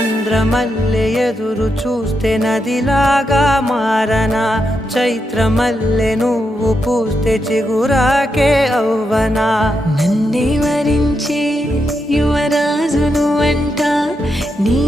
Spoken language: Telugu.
చంద్రమల్లె ఎదురు చూస్తే నదిలాగా మారనా, చైత్రమల్లె నువ్వు పూస్తే చిగురాకే అవ్వనా. నన్నే వరించే యువరాజును అంట నీ